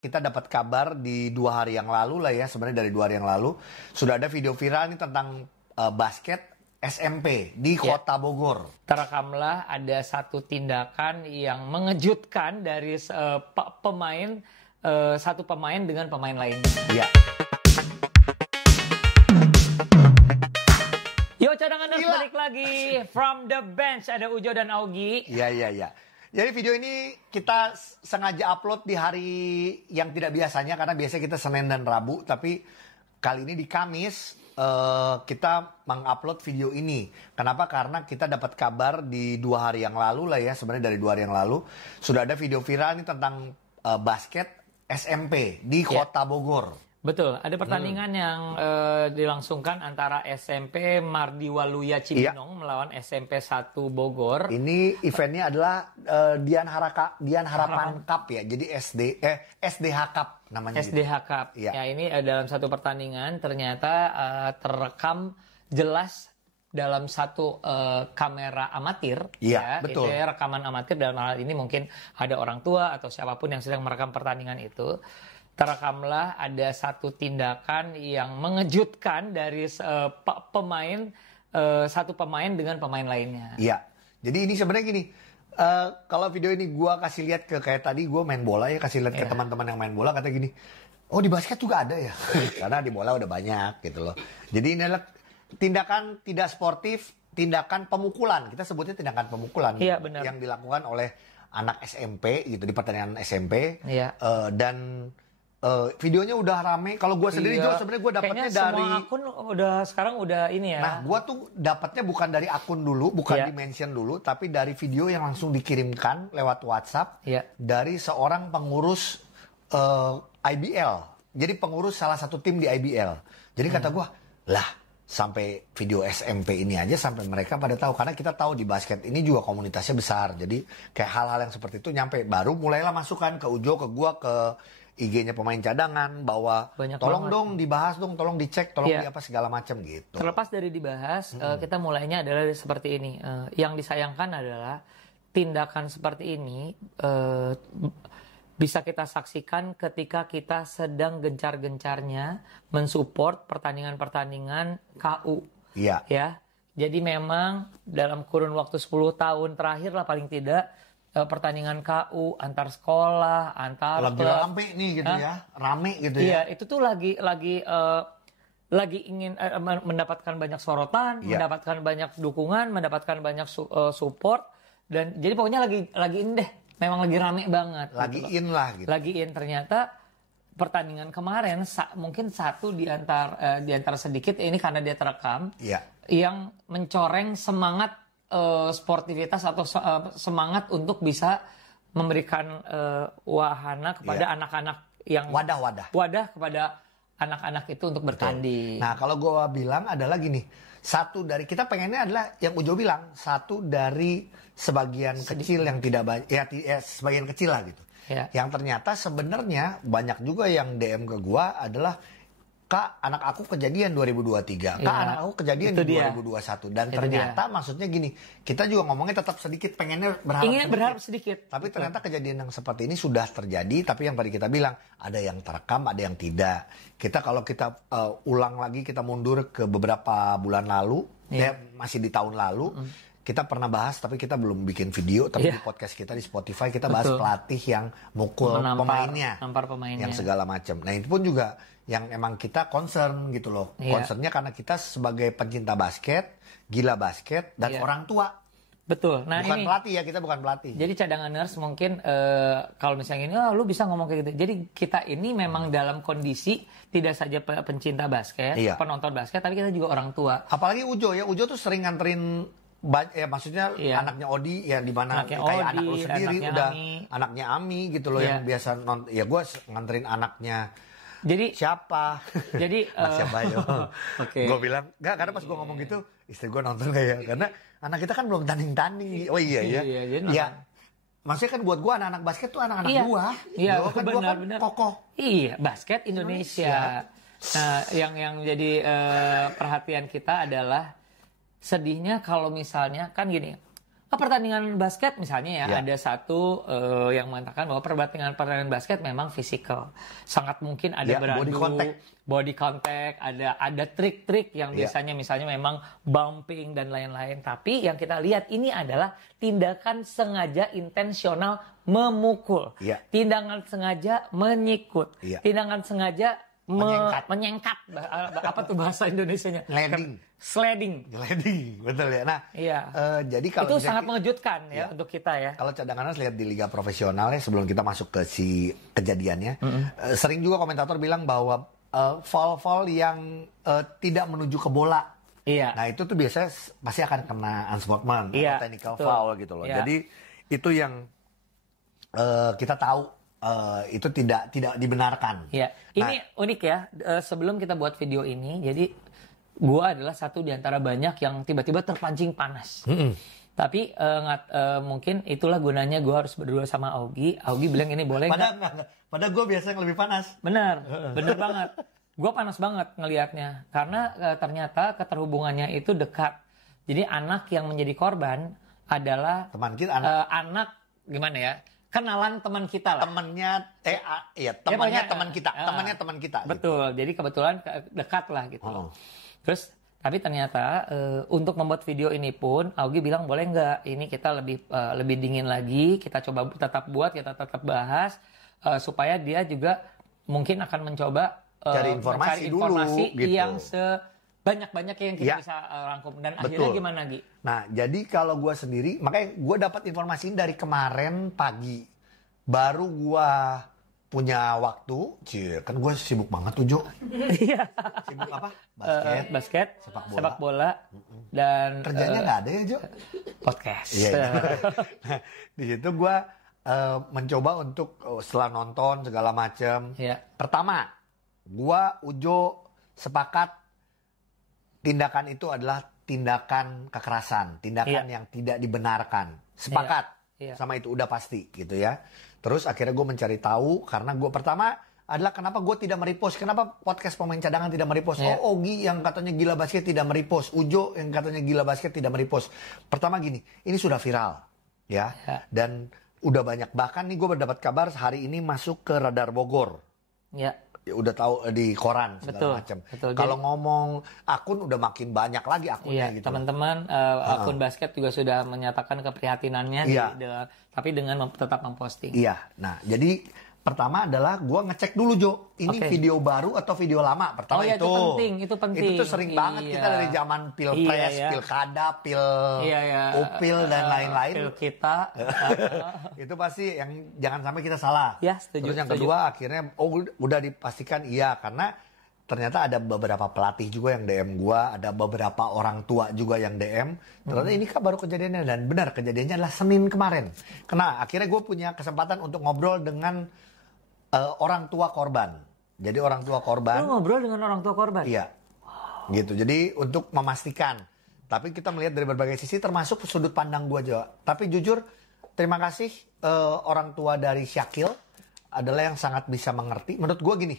Kita dapat kabar di 2 hari yang lalu lah ya, sebenarnya dari 2 hari yang lalu sudah ada video viral nih tentang basket SMP di Kota Bogor. Terekamlah ada satu tindakan yang mengejutkan dari satu pemain dengan pemain lainnya. Iya. Yo cadanganers, balik lagi from the bench, ada Ujo dan Augie. Iya. Jadi video ini kita sengaja upload di hari yang tidak biasanya, karena biasanya kita Senin dan Rabu, tapi kali ini di Kamis kita mengupload video ini. Kenapa? Karena kita dapat kabar di 2 hari yang lalu lah ya, sebenarnya dari 2 hari yang lalu sudah ada video viral nih tentang basket SMP di Kota Bogor. Betul, ada pertandingan yang dilangsungkan antara SMP Mardi Waluya Cibinong melawan SMP 1 Bogor. Ini eventnya adalah Dian Harapan Cup ya, jadi SDH Cup namanya. SDH Cup. Ya. Ya, ini dalam satu pertandingan ternyata terekam jelas dalam satu kamera amatir. Iya, ya, betul. Itu ya, rekaman amatir. Dalam hal ini mungkin ada orang tua atau siapapun yang sedang merekam pertandingan itu. Terekamlah ada satu tindakan yang mengejutkan dari satu pemain dengan pemain lainnya. Iya. Jadi ini sebenarnya gini, kalau video ini gue kasih lihat ke kayak tadi gue main bola ya, kasih lihat ke teman-teman yang main bola, kata gini, oh di basket juga ada ya, karena di bola udah banyak gitu loh. Jadi ini adalah tindakan tidak sportif, tindakan pemukulan, kita sebutnya tindakan pemukulan. Iya, benar. Yang dilakukan oleh anak SMP gitu di pertandingan SMP. Iya. Dan videonya udah rame. Kalau gue sendiri juga sebenarnya gue dapetnya dari semua akun sekarang udah ini ya. Nah, gue tuh dapatnya bukan dari akun dulu, bukan di mention dulu, tapi dari video yang langsung dikirimkan lewat WhatsApp dari seorang pengurus IBL. Jadi pengurus salah satu tim di IBL. Jadi kata gue, lah sampai video SMP ini aja sampai mereka pada tahu, karena kita tahu di basket ini juga komunitasnya besar. Jadi kayak hal-hal yang seperti itu nyampe, baru mulailah masukan ke Ujo, ke gue, ke IG-nya pemain cadangan, bahwa banyak tolong banget. dong dibahas dong, tolong dicek, tolong di apa segala macam gitu. Terlepas dari dibahas, kita mulainya adalah seperti ini. Yang disayangkan adalah tindakan seperti ini bisa kita saksikan ketika kita sedang gencar-gencarnya mensupport pertandingan-pertandingan KU. Iya. Ya. Jadi memang dalam kurun waktu 10 tahun terakhir lah paling tidak, pertandingan KU antar sekolah, antar lagi rame nih gitu ya, rame gitu ya. Iya, itu tuh lagi ingin mendapatkan banyak sorotan, mendapatkan banyak dukungan, mendapatkan banyak support, dan jadi pokoknya lagi in deh, memang lagi rame banget. Lagi gitu in lah gitu. Lagi in. Ternyata pertandingan kemarin mungkin satu di antara sedikit ini karena dia terekam, yang mencoreng semangat sportivitas atau semangat untuk bisa memberikan wahana kepada anak-anak yang wadah kepada anak-anak itu untuk bertanding. Nah, kalau gue bilang adalah gini, satu dari kita pengennya adalah yang Ujo bilang, satu dari sebagian kecil yang tidak banyak, sebagian kecil lah gitu. Yang ternyata sebenarnya banyak juga yang DM ke gue adalah, Kak, anak aku kejadian 2023. Kak, anak aku kejadian di 2021. Dan ternyata maksudnya gini, kita juga ngomongnya tetap sedikit, pengennya berharap sedikit. Tapi ternyata kejadian yang seperti ini sudah terjadi, tapi yang tadi kita bilang, ada yang terekam, ada yang tidak. Kalau kita ulang lagi, kita mundur ke beberapa bulan lalu, masih di tahun lalu, kita pernah bahas, tapi kita belum bikin video, tapi di podcast kita di Spotify kita bahas pelatih yang mukul pemainnya, yang segala macam. Nah, itu pun juga yang emang kita concern gitu loh. Concernnya karena kita sebagai pencinta basket, gila basket, dan orang tua. Betul. Nah, bukan pelatih ya, kita bukan pelatih. Jadi cadanganers mungkin kalau misalnya ini, lu bisa ngomong kayak gitu. Jadi kita ini memang dalam kondisi tidak saja pencinta basket, penonton basket, tapi kita juga orang tua. Apalagi Ujo ya, Ujo tuh sering nganterin, maksudnya anaknya Odi ya, di mana kayak anak lu sendiri udah anaknya Ami gitu loh, yang biasa nonton. Ya gue nganterin anaknya. Jadi siapa? Jadi siapa yo? Gue bilang enggak, karena pas gue ngomong gitu istri gue nonton kayak, karena anak kita kan belum tanding. Oh iya. Iya. Maksudnya kan buat gue anak-anak basket tuh anak-anak gue. Iya, benar. Kokoh. Iya, basket Indonesia. Nah, yang jadi perhatian kita adalah sedihnya kalau misalnya kan gini, pertandingan basket misalnya ada satu yang mengatakan bahwa pertandingan basket memang fisikal. Sangat mungkin ada beradu, body contact, ada trik-trik yang biasanya misalnya memang bumping dan lain-lain. Tapi yang kita lihat ini adalah tindakan sengaja intensional memukul. Tindakan sengaja menyikut. Tindakan sengaja menyengkat. Apa tuh bahasa Indonesianya? Sliding, betul ya. Nah, jadi kalau itu sangat mengejutkan ya untuk kita ya. Kalau cadangan lihat di liga profesional ya, sebelum kita masuk ke si kejadiannya, sering juga komentator bilang bahwa foul yang tidak menuju ke bola. Nah itu tuh biasanya pasti akan kena unsportsman atau technical foul gitu loh. Jadi itu yang kita tahu itu tidak dibenarkan. Ini unik ya. Sebelum kita buat video ini, jadi gue adalah satu di antara banyak yang tiba-tiba terpancing panas. Tapi mungkin itulah gunanya gue harus berdua sama Augie. Augie bilang ini boleh nggak? Padahal gue biasanya lebih panas. Bener banget. Gue panas banget ngelihatnya. Karena ternyata keterhubungannya itu dekat. Jadi anak yang menjadi korban adalah teman kita, anak gimana ya? Kenalan teman kita lah. Temannya teman kita. Betul. Gitu. Jadi kebetulan dekat lah gitu. Terus tapi ternyata untuk membuat video ini pun Augie bilang boleh nggak ini kita lebih dingin lagi, kita coba tetap bahas supaya dia juga mungkin akan mencoba cari informasi dulu gitu. Yang sebanyak-banyaknya yang kita bisa rangkum. Dan akhirnya gimana Gi? Nah jadi kalau gue sendiri, makanya gue dapat informasi dari kemarin pagi, baru gue punya waktu, kan gue sibuk banget tuh Jo. Sibuk apa? Basket, sepak bola, dan kerjanya nggak ada ya Jo? Podcast. Nah, di situ gue mencoba untuk setelah nonton segala macam. Pertama, gue Ujo sepakat tindakan itu adalah tindakan kekerasan, tindakan yang tidak dibenarkan. Sepakat sama itu udah pasti gitu ya. Terus akhirnya gue mencari tahu karena gue pertama adalah kenapa gue tidak merepost. Kenapa podcast pemain cadangan tidak merepost? Augie yang katanya gila basket tidak merepost. Ujo yang katanya gila basket tidak merepost. Pertama gini, ini sudah viral ya. Dan udah banyak. Bahkan nih gue mendapat kabar hari ini masuk ke Radar Bogor. Udah tahu di koran segala macam. Kalau ngomong akun udah makin banyak lagi akunnya gitu. Teman-teman akun basket juga sudah menyatakan keprihatinannya tapi dengan tetap memposting. Nah, jadi pertama adalah gue ngecek dulu Jo, ini video baru atau video lama. Pertama itu penting. Itu tuh sering banget kita dari zaman pilpres, pilkada, upil dan lain-lain. Pil kita. Itu pasti yang jangan sampai kita salah. Setuju. Terus yang kedua akhirnya udah dipastikan karena ternyata ada beberapa pelatih juga yang DM gue, ada beberapa orang tua juga yang DM. Ternyata ini kan baru kejadiannya dan benar kejadiannya adalah Senin kemarin. Karena akhirnya gue punya kesempatan untuk ngobrol dengan orang tua korban. Jadi orang tua korban. Lu ngobrol dengan orang tua korban? Iya. Gitu. Jadi untuk memastikan. Tapi kita melihat dari berbagai sisi termasuk sudut pandang gue juga. Tapi jujur terima kasih orang tua dari Syakil adalah yang sangat bisa mengerti. Menurut gue gini,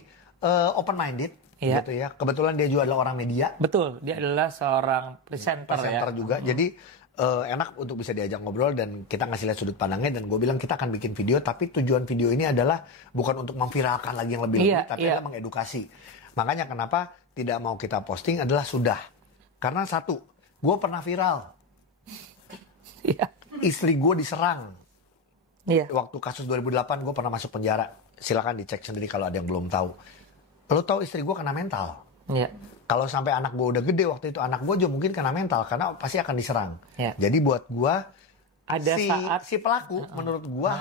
open minded. Gitu ya. Kebetulan dia juga adalah orang media. Betul. Dia adalah seorang presenter juga. Jadi enak untuk bisa diajak ngobrol dan kita ngasih lihat sudut pandangnya dan gue bilang kita akan bikin video tapi tujuan video ini adalah bukan untuk memviralkan lagi yang lebih tapi adalah mengedukasi. Makanya kenapa tidak mau kita posting adalah sudah karena satu gue pernah viral istri gue diserang waktu kasus 2008 gue pernah masuk penjara, silakan dicek sendiri kalau ada yang belum tahu. Lo tahu istri gue kena mental. Kalau sampai anak gue udah gede waktu itu anak gue juga mungkin kena mental karena pasti akan diserang. Jadi buat gue ada si pelaku menurut gue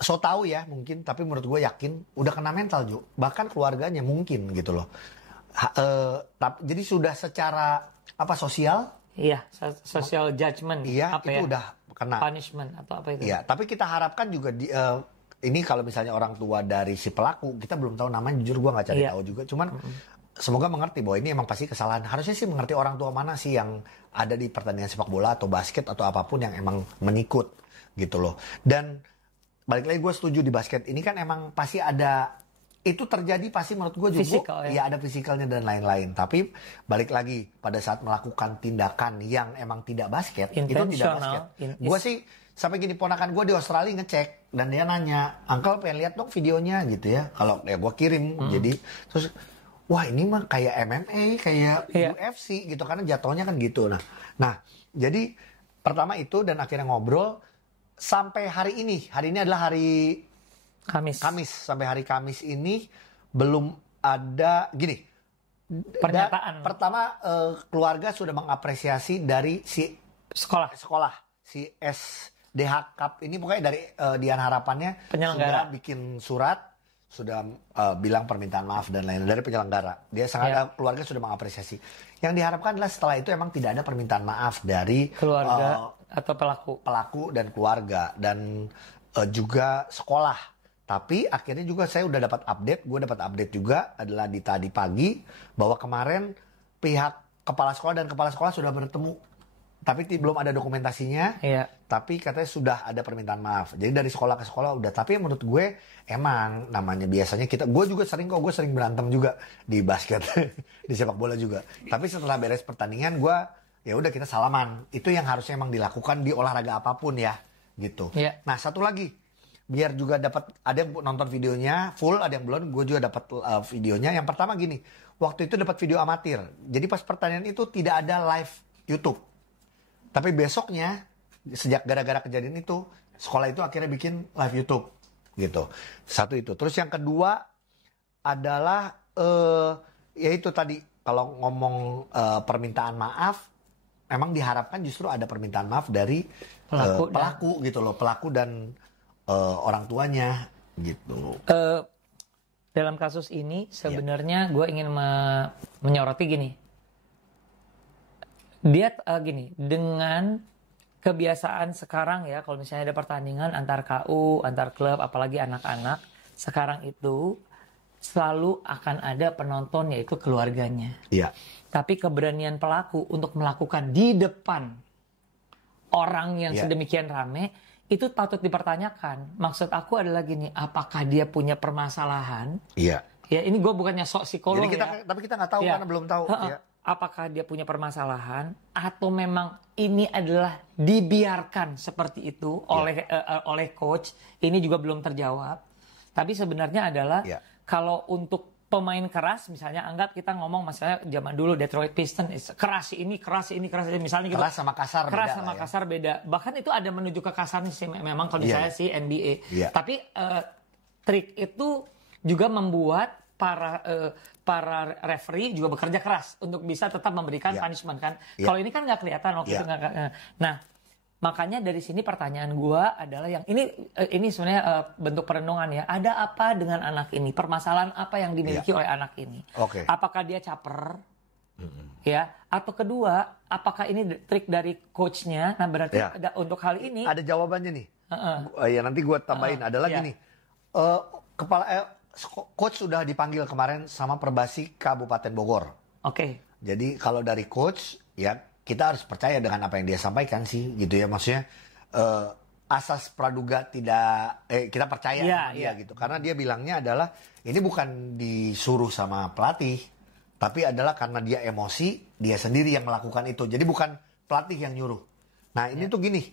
so tahu ya mungkin tapi menurut gue yakin udah kena mental Jo. Bahkan keluarganya mungkin gitu loh. Jadi sudah secara sosial? Social judgment. Itu udah kena punishment atau apa itu? Tapi kita harapkan juga ini kalau misalnya orang tua dari si pelaku kita belum tahu namanya jujur gue nggak cari tahu juga cuman semoga mengerti bahwa ini emang pasti kesalahan. Harusnya sih mengerti orang tua mana sih yang ada di pertandingan sepak bola atau basket atau apapun yang emang menikut gitu loh. Dan balik lagi gue setuju di basket ini kan emang pasti ada itu terjadi pasti menurut gue juga ya ada fisikalnya dan lain-lain. Tapi balik lagi pada saat melakukan tindakan yang emang tidak basket, itu tidak basket. Gue sih sampai gini, ponakan gue di Australia ngecek dan dia nanya, "Uncle pengen lihat dong videonya," gitu ya. Kalau ya gue kirim, jadi terus wah ini mah kayak MMA, kayak UFC gitu karena jatuhnya kan gitu. Nah jadi pertama itu dan akhirnya ngobrol sampai hari ini adalah hari Kamis. Sampai hari Kamis ini belum ada gini. Pernyataan. Pertama keluarga sudah mengapresiasi dari si sekolah si SDH Cup ini, pokoknya dari Dian Harapannya sudah bikin surat, sudah bilang permintaan maaf dan lain-lain dari penyelenggara. Dia sangat keluarga sudah mengapresiasi. Yang diharapkan adalah setelah itu emang tidak ada permintaan maaf dari keluarga atau pelaku dan keluarga dan juga sekolah. Tapi akhirnya juga saya udah dapat update, gue dapat update juga adalah di tadi pagi bahwa kemarin pihak kepala sekolah dan kepala sekolah sudah bertemu. Tapi belum ada dokumentasinya. Tapi katanya sudah ada permintaan maaf. Jadi dari sekolah ke sekolah udah. Tapi menurut gue emang namanya biasanya gue juga sering berantem juga di basket, di sepak bola juga. Tapi setelah beres pertandingan gue ya udah kita salaman. Itu yang harusnya emang dilakukan di olahraga apapun ya, gitu. Nah satu lagi. Biar juga dapat, ada yang nonton videonya full, ada yang belum, gue juga dapat videonya. Yang pertama gini, waktu itu dapat video amatir. Jadi pas pertandingan itu tidak ada live YouTube. Tapi besoknya, sejak gara-gara kejadian itu, sekolah itu akhirnya bikin live YouTube. Gitu. Satu itu. Terus yang kedua adalah, ya itu tadi, kalau ngomong permintaan maaf, memang diharapkan justru ada permintaan maaf dari pelaku gitu loh. Pelaku dan orang tuanya gitu. Dalam kasus ini sebenarnya gue ingin menyoroti gini. Dia gini, dengan kebiasaan sekarang ya, kalau misalnya ada pertandingan antar KU, antar klub, apalagi anak-anak, sekarang itu selalu akan ada penonton yaitu keluarganya. Tapi keberanian pelaku untuk melakukan di depan orang yang sedemikian rame itu patut dipertanyakan. Maksud aku adalah gini, apakah dia punya permasalahan? Ya ini gue bukannya sok psikolog. Jadi tapi kita nggak tahu karena belum tahu. Apakah dia punya permasalahan atau memang ini adalah dibiarkan seperti itu oleh coach? Ini juga belum terjawab. Tapi sebenarnya adalah kalau untuk pemain keras, misalnya anggap kita ngomong misalnya zaman dulu Detroit Pistons keras ini misalnya gitu. Keras sama kasar beda. Bahkan itu ada menuju ke kasarnya sih memang kalau misalnya si NBA. Tapi trik itu juga membuat para referee juga bekerja keras untuk bisa tetap memberikan punishment kan. Kalau ini kan nggak kelihatan waktu itu nggak. Nah, makanya dari sini pertanyaan gue adalah yang ini sebenarnya bentuk perenungan ya. Ada apa dengan anak ini? Permasalahan apa yang dimiliki oleh anak ini? Apakah dia caper? Ya, atau kedua, apakah ini trik dari coachnya? Nah berarti untuk hal ini ada jawabannya nih. Ya nanti gue tambahin. Adalah gini, coach sudah dipanggil kemarin sama Perbasi Kabupaten Bogor. Jadi kalau dari coach ya, kita harus percaya dengan apa yang dia sampaikan sih, gitu ya. Maksudnya asas praduga tidak, kita percaya sama dia gitu. Karena dia bilangnya adalah ini bukan disuruh sama pelatih, tapi adalah karena dia emosi, dia sendiri yang melakukan itu. Jadi bukan pelatih yang nyuruh. Nah ini tuh gini,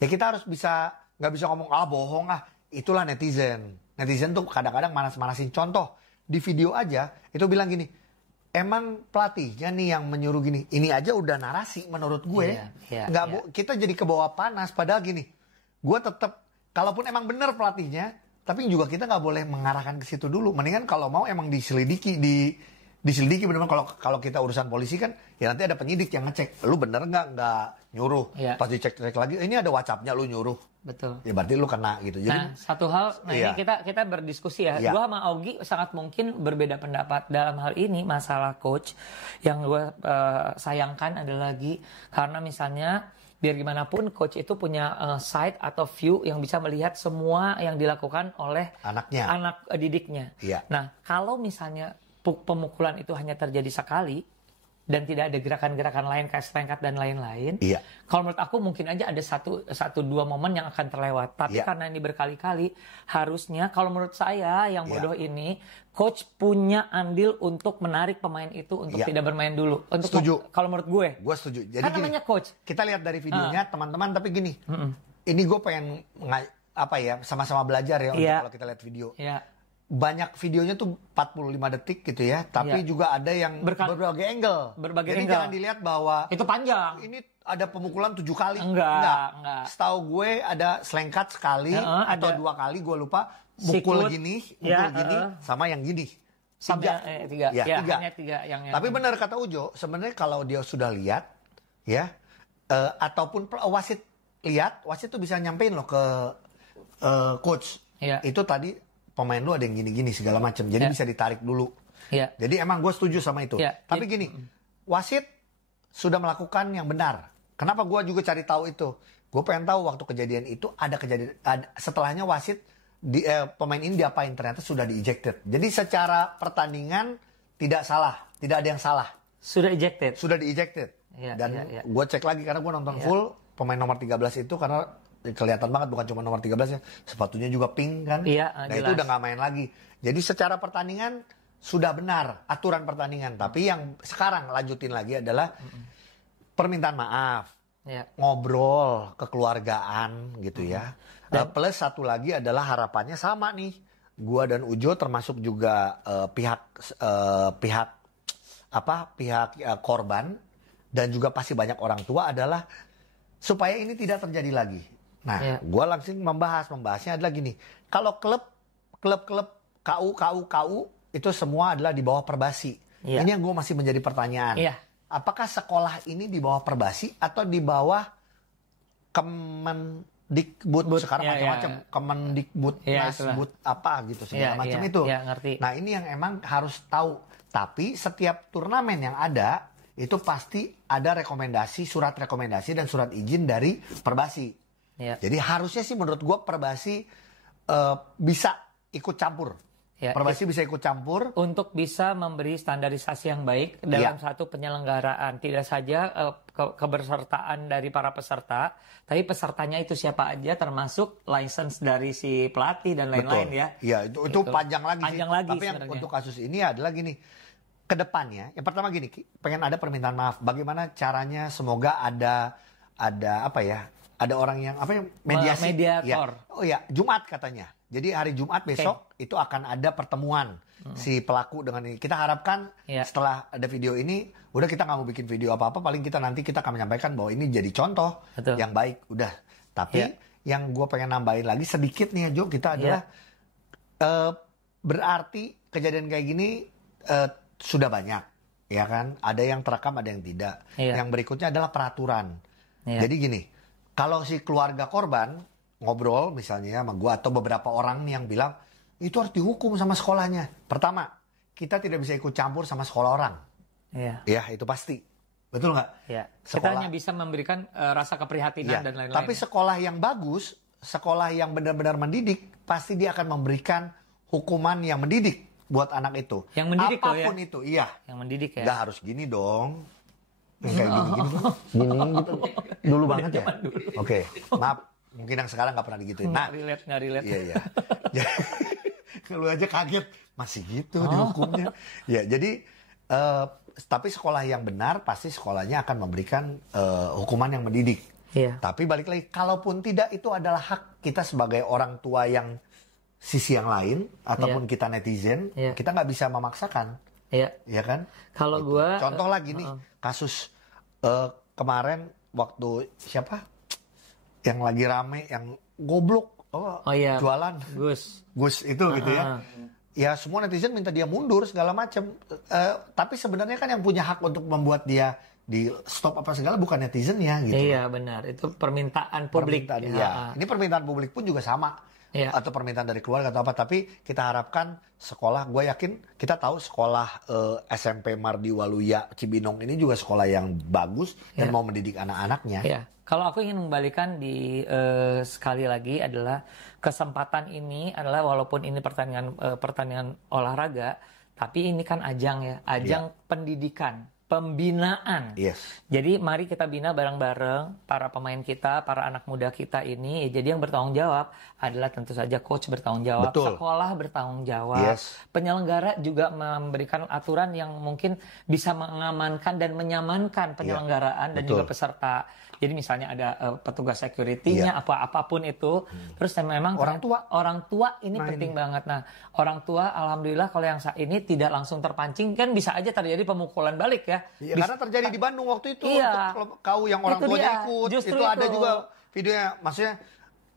ya kita harus nggak bisa ngomong bohong itulah netizen. Netizen tuh kadang-kadang manas-manasin. Contoh di video aja itu bilang gini. Emang pelatihnya nih yang menyuruh gini. Ini aja udah narasi menurut gue. Kita jadi kebawa panas. Padahal gini, gue tetap, kalaupun emang bener pelatihnya, tapi juga kita nggak boleh mengarahkan ke situ dulu. Mendingan kalau mau emang diselidiki benar-benar. Kalau kita urusan polisi kan, ya nanti ada penyidik yang ngecek. Lu bener nggak nyuruh. Pas dicek lagi, ini ada WhatsApp-nya lu nyuruh. Betul. Ya berarti lu kena gitu. Jadi, satu hal, ini kita berdiskusi ya. Gue sama Augie sangat mungkin berbeda pendapat dalam hal ini masalah coach. Yang gue sayangkan adalah lagi karena misalnya biar gimana pun coach itu punya side atau view yang bisa melihat semua yang dilakukan oleh anak didiknya. Nah kalau misalnya pemukulan itu hanya terjadi sekali, dan tidak ada gerakan-gerakan lain kayak selengkat dan lain-lain. Iya. Kalau menurut aku mungkin aja ada satu dua momen yang akan terlewat. Tapi karena ini berkali-kali, harusnya kalau menurut saya yang bodoh ini, coach punya andil untuk menarik pemain itu untuk tidak bermain dulu. Untuk setuju. Kalau menurut gue. Gue setuju. Jadi kan namanya coach. Kita lihat dari videonya teman-teman, tapi gini. Ini gue pengen sama-sama belajar ya untuk kalau kita lihat video. Banyak videonya tuh 45 detik gitu ya, tapi juga ada yang berbagai angle. Jadi jangan dilihat bahwa itu panjang. Ini ada pemukulan 7 kali. Enggak. Setahu gue ada selengkat sekali atau 2 kali, gue lupa. Mukul gini, sama yang gini. Tiga. Hanya tiga yang tapi benar kata Ujo, sebenarnya kalau dia sudah lihat, ya, ataupun wasit lihat, wasit tuh bisa nyampein loh ke coach. Itu tadi pemain lu ada yang gini-gini segala macam. Jadi bisa ditarik dulu. Jadi emang gue setuju sama itu. Tapi gini, wasit sudah melakukan yang benar. Kenapa gue juga cari tahu itu? Gue pengen tahu waktu kejadian itu setelahnya wasit pemain ini diapain, ternyata sudah di-ejected. Jadi secara pertandingan tidak salah, tidak ada yang salah. Sudah ejected. Sudah di-ejected. Dan gue cek lagi karena gue nonton full pemain nomor 13 itu karena kelihatan banget bukan cuma nomor 13 ya, sepatunya juga pink kan. Nah itu udah nggak main lagi. Jadi secara pertandingan sudah benar aturan pertandingan. Tapi yang sekarang lanjutin lagi adalah permintaan maaf, ngobrol, kekeluargaan gitu ya. Plus satu lagi adalah harapannya sama nih. Gua dan Ujo termasuk juga pihak korban dan juga pasti banyak orang tua adalah supaya ini tidak terjadi lagi. Nah, gue langsung membahasnya adalah gini. Kalau klub KU itu semua adalah di bawah Perbasi. Ini yang gue masih menjadi pertanyaan. Apakah sekolah ini di bawah Perbasi atau di bawah Kemendikbud sekarang macam-macam, Kemendikbud, Nasbud apa gitu segala macam itu. Ngerti. Nah, ini yang emang harus tahu. Tapi setiap turnamen yang ada itu pasti ada surat rekomendasi dan surat izin dari Perbasi. Jadi harusnya sih menurut gue Perbasi bisa ikut campur. Perbasi bisa ikut campur untuk bisa memberi standarisasi yang baik dalam satu penyelenggaraan. Tidak saja kebersertaan dari para peserta, tapi pesertanya itu siapa aja, termasuk license dari si pelatih dan lain-lain. Iya, itu panjang lagi sih. Tapi yang sebenarnya. untuk kasus ini adalah gini. Kedepannya, yang pertama gini, pengen ada permintaan maaf. Bagaimana caranya? Semoga ada ada orang yang mediasi. Mediator. Jumat katanya. Jadi hari Jumat besok itu akan ada pertemuan si pelaku dengan ini. Kita harapkan setelah ada video ini, udah kita nggak mau bikin video apa-apa, paling nanti kita akan menyampaikan bahwa ini jadi contoh yang baik. Udah. Tapi yang gue pengen nambahin lagi sedikit nih Jo, kita adalah berarti kejadian kayak gini sudah banyak, ya kan? Ada yang terekam, ada yang tidak. Yang berikutnya adalah peraturan. Jadi gini. Kalau si keluarga korban ngobrol misalnya sama gue atau beberapa orang nih yang bilang itu harus dihukum sama sekolahnya. Pertama, kita tidak bisa ikut campur sama sekolah orang. Ya itu pasti. Betul nggak? Kita hanya bisa memberikan rasa keprihatinan dan lain-lain. Tapi sekolah yang bagus, sekolah yang benar-benar mendidik, pasti dia akan memberikan hukuman yang mendidik buat anak itu. Yang mendidik apapun itu, Yang mendidik ya. Nggak harus gini dong. Kayak gini gitu. Dulu banget ya. Oke, maaf. Mungkin yang sekarang nggak pernah digituin. Nggak relate. Iya. Lu aja kaget masih gitu dihukumnya. Ya, jadi tapi sekolah yang benar pasti sekolahnya akan memberikan hukuman yang mendidik. Tapi balik lagi, kalaupun tidak itu adalah hak kita sebagai orang tua yang sisi yang lain ataupun kita netizen, kita nggak bisa memaksakan. Iya kan? Kalau gitu. gue contoh lagi nih kasus kemarin waktu siapa yang lagi rame yang goblok jualan Gus itu gitu ya. Ya semua netizen minta dia mundur segala macam. Tapi sebenarnya kan yang punya hak untuk membuat dia di stop apa segala bukan netizennya gitu. Iya benar, itu permintaan publik. Ini permintaan publik pun juga sama. Atau permintaan dari keluarga atau apa, tapi kita harapkan sekolah, gue yakin kita tahu sekolah SMP Mardi Waluya Cibinong ini juga sekolah yang bagus dan mau mendidik anak-anaknya. Kalau aku ingin membalikan sekali lagi adalah kesempatan ini adalah walaupun ini pertandingan olahraga, tapi ini kan ajang pendidikan. pembinaan. Yes. Jadi mari kita bina bareng-bareng para pemain kita, para anak muda kita ini. Jadi yang bertanggung jawab adalah tentu saja coach bertanggung jawab, Betul. sekolah bertanggung jawab, Yes. penyelenggara juga memberikan aturan yang mungkin bisa mengamankan dan menyamankan penyelenggaraan dan juga peserta. Jadi misalnya ada petugas security-nya, apapun itu. Terus memang orang tua ini penting banget. Nah, orang tua alhamdulillah kalau yang saat ini tidak langsung terpancing, kan bisa aja terjadi pemukulan balik ya. Karena terjadi di Bandung waktu itu. Iya. Untuk kau yang orang tuanya ikut, itu ada juga videonya. Maksudnya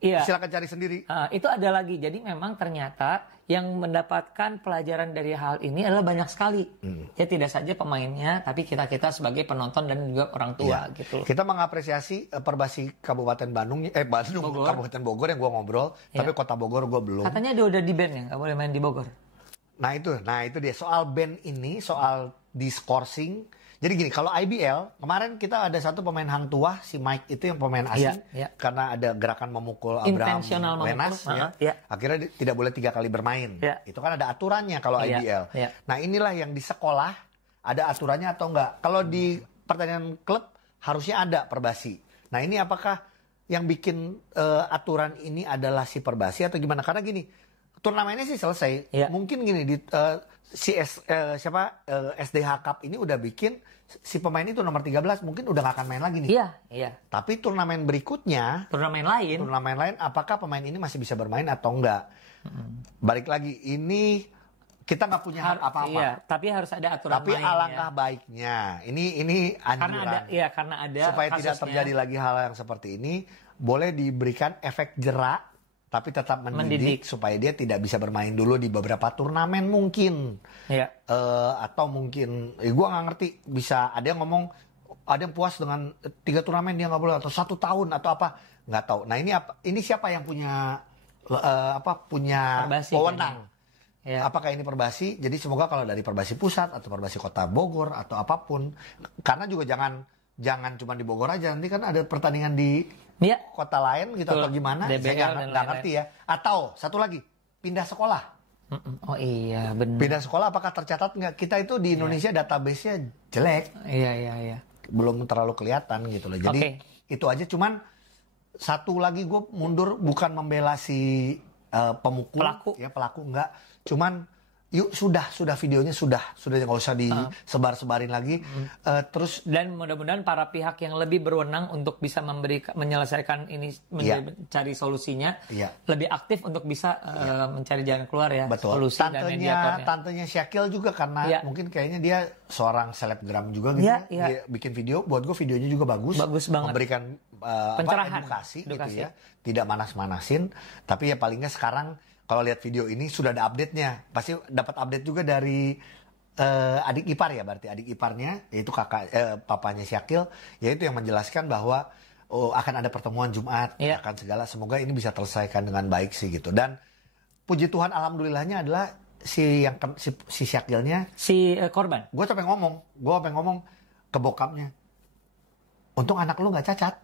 silakan cari sendiri. Itu ada lagi. Jadi memang ternyata yang mendapatkan pelajaran dari hal ini adalah banyak sekali. Ya tidak saja pemainnya, tapi kita sebagai penonton dan juga orang tua gitu. Kita mengapresiasi Perbasi Kabupaten Bandung, Bogor. Kabupaten Bogor yang gue ngobrol, tapi Kota Bogor gue belum. Katanya dia udah di ban ya, nggak boleh main di Bogor. Nah itu dia soal ban ini, soal diskorsing. Jadi gini, kalau IBL, kemarin kita ada satu pemain hang tua, si Mike itu yang pemain asing. Karena ada gerakan memukul Abraham Wenas. Akhirnya tidak boleh 3 kali bermain. Itu kan ada aturannya kalau IBL. Nah inilah yang di sekolah, ada aturannya atau enggak. Kalau di pertandingan klub, harusnya ada Perbasi. Nah ini apakah yang bikin aturan ini adalah si Perbasi atau gimana? Karena gini, turnamennya sih selesai. Mungkin gini, SDH Cup ini udah bikin si pemain itu nomor 13 mungkin udah gak akan main lagi nih. Iya. Tapi turnamen berikutnya, turnamen lain apakah pemain ini masih bisa bermain atau enggak? Balik lagi, ini kita nggak punya hak apa-apa. Iya, tapi harus ada aturan tapi main. Alangkah baiknya, ini anjuran. Karena ada supaya kasusnya. Tidak terjadi lagi hal yang seperti ini, boleh diberikan efek jerak. Tapi tetap mendidik supaya dia tidak bisa bermain dulu di beberapa turnamen mungkin. Atau mungkin, gue nggak ngerti, bisa ada yang ngomong, ada yang puas dengan 3 turnamen dia nggak boleh, atau 1 tahun atau apa, nggak tahu. Nah ini siapa yang punya wewenang? Apakah ini Perbasi? Jadi semoga kalau dari Perbasi Pusat atau Perbasi Kota Bogor atau apapun, karena juga jangan cuma di Bogor aja, nanti kan ada pertandingan di kota lain gitu. Atau gimana, saya nggak ngerti ya. Atau satu lagi, pindah sekolah. Oh iya benar. Pindah sekolah apakah tercatat nggak? Kita itu di Indonesia database-nya jelek. Iya. Belum terlalu kelihatan gitu loh. Jadi itu aja. Cuman satu lagi, gue mundur bukan membela si pemukul, pelaku enggak. Cuman yuk sudah videonya sudah nggak usah disebar-sebarin lagi. Terus dan mudah-mudahan para pihak yang lebih berwenang untuk bisa menyelesaikan ini, mencari solusinya, lebih aktif untuk bisa mencari jalan keluar ya. Betul. Solusi dan mediatornya. Tantenya Syakil juga karena mungkin kayaknya dia seorang selebgram juga gitu. Dia bikin video, buat gue videonya juga bagus banget. Memberikan pencerahan, edukasi gitu ya. Tidak manas-manasin, tapi ya paling nggak sekarang kalau lihat video ini sudah ada update-nya. Pasti dapat update juga dari adik ipar ya, berarti adik iparnya, yaitu papanya Syakil, yaitu yang menjelaskan bahwa akan ada pertemuan Jumat, akan segala. Semoga ini bisa terselesaikan dengan baik sih gitu. Dan puji Tuhan alhamdulillahnya adalah si Syakilnya, si korban. Gue pengen ngomong ke bokapnya, untung anak lu nggak cacat.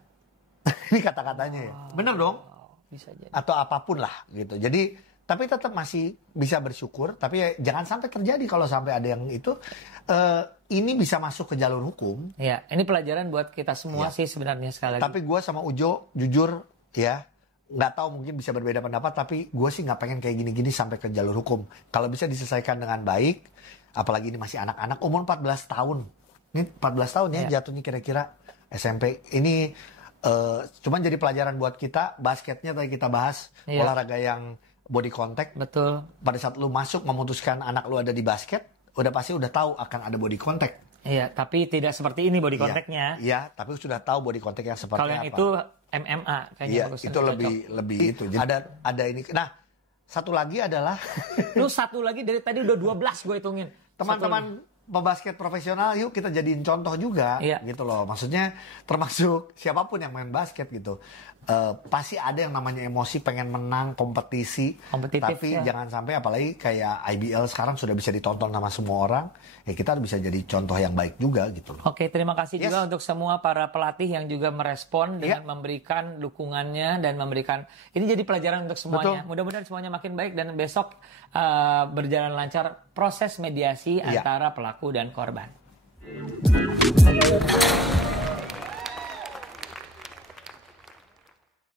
Ini kata-katanya ya. Bener dong? Bisa jadi. Atau apapun lah gitu. Jadi tapi tetap masih bisa bersyukur, tapi ya, jangan sampai terjadi kalau sampai ada yang itu ini bisa masuk ke jalur hukum. Ya, ini pelajaran buat kita semua sih sebenarnya sekali lagi. Tapi gue sama Ujo jujur ya, nggak tahu mungkin bisa berbeda pendapat, tapi gue sih nggak pengen kayak gini-gini sampai ke jalur hukum. Kalau bisa diselesaikan dengan baik, apalagi ini masih anak-anak umur 14 tahun. Ini 14 tahun ya jatuhnya kira-kira SMP. Ini cuman jadi pelajaran buat kita. Basketnya tadi kita bahas, olahraga yang body contact. Betul. Pada saat lu masuk memutuskan anak lu ada di basket, udah pasti udah tahu akan ada body contact. Iya, tapi tidak seperti ini body contact-nya. Iya, tapi sudah tahu body contact yang seperti apa. Kalau yang itu MMA kayaknya. Iya, itu lebih itu. Jadi ada ini. Nah, satu lagi adalah lu satu lagi dari tadi udah 12 gue hitungin. Teman-teman pembasket profesional, yuk kita jadiin contoh juga gitu loh. Maksudnya termasuk siapapun yang main basket gitu. Pasti ada yang namanya emosi, pengen menang, kompetitif, tapi jangan sampai, apalagi kayak IBL sekarang sudah bisa ditonton sama semua orang, ya kita bisa jadi contoh yang baik juga gitu loh. Oke, terima kasih juga untuk semua para pelatih yang juga merespon dengan memberikan dukungannya dan memberikan, ini jadi pelajaran untuk semuanya. Mudah-mudahan semuanya makin baik dan besok berjalan lancar proses mediasi antara pelaku dan korban.